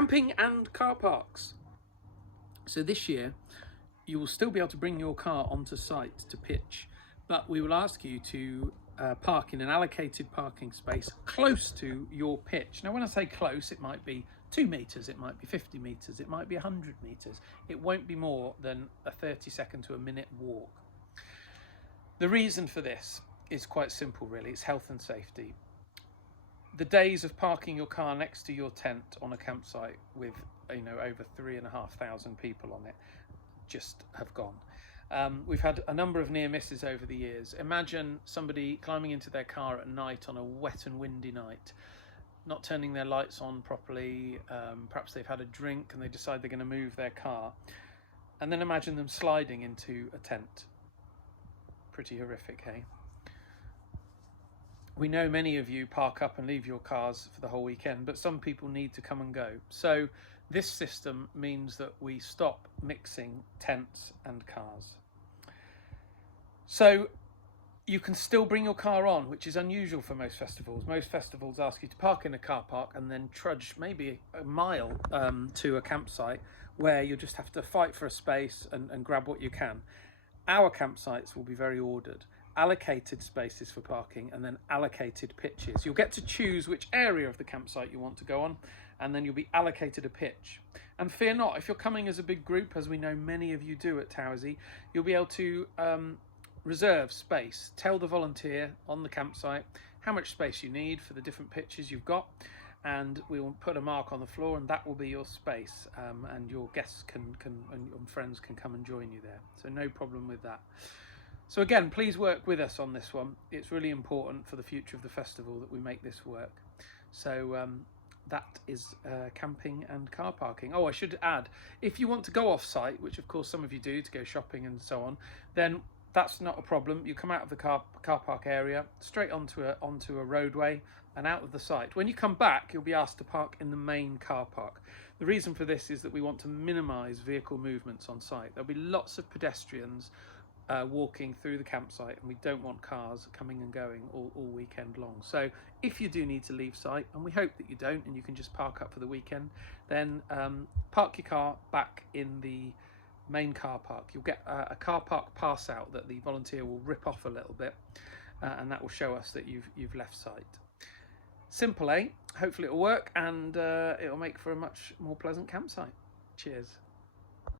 Camping and car parks. So this year, you will still be able to bring your car onto site to pitch, but we will ask you to park in an allocated parking space close to your pitch. Now, when I say close, it might be 2 meters, it might be 50 meters, it might be 100 meters. It won't be more than a 30-second to a minute walk. The reason for this is quite simple, really. It's health and safety. The days of parking your car next to your tent on a campsite with over 3,500 people on it just have gone. We've had a number of near misses over the years. Imagine somebody climbing into their car at night on a wet and windy night, not turning their lights on properly. Perhaps they've had a drink and they decide they're going to move their car, and then imagine them sliding into a tent. Pretty horrific, hey? We know many of you park up and leave your cars for the whole weekend, but some people need to come and go. So this system means that we stop mixing tents and cars. So you can still bring your car on, which is unusual for most festivals. Most festivals ask you to park in a car park and then trudge maybe a mile to a campsite where you just have to fight for a space and grab what you can. Our campsites will be very ordered. Allocated spaces for parking and then allocated pitches. You'll get to choose which area of the campsite you want to go on, and then you'll be allocated a pitch. And fear not, if you're coming as a big group, as we know many of you do at Towersey, you'll be able to reserve space. Tell the volunteer on the campsite how much space you need for the different pitches you've got, and we will put a mark on the floor, and that will be your space, and your guests and your friends can come and join you there. So no problem with that. So again, please work with us on this one. It's really important for the future of the festival that we make this work. So that is camping and car parking. Oh, I should add, if you want to go off site, which of course some of you do, to go shopping and so on, then that's not a problem. You come out of the car park area, straight onto a roadway and out of the site. When you come back, you'll be asked to park in the main car park. The reason for this is that we want to minimise vehicle movements on site. There'll be lots of pedestrians walking through the campsite, and we don't want cars coming and going all weekend long. So if you do need to leave site, and we hope that you don't, and you can just park up for the weekend, then park your car back in the main car park. You'll get a car park pass out that the volunteer will rip off a little bit, and that will show us that you've left site. Simple, eh? Hopefully it'll work, and it'll make for a much more pleasant campsite. Cheers.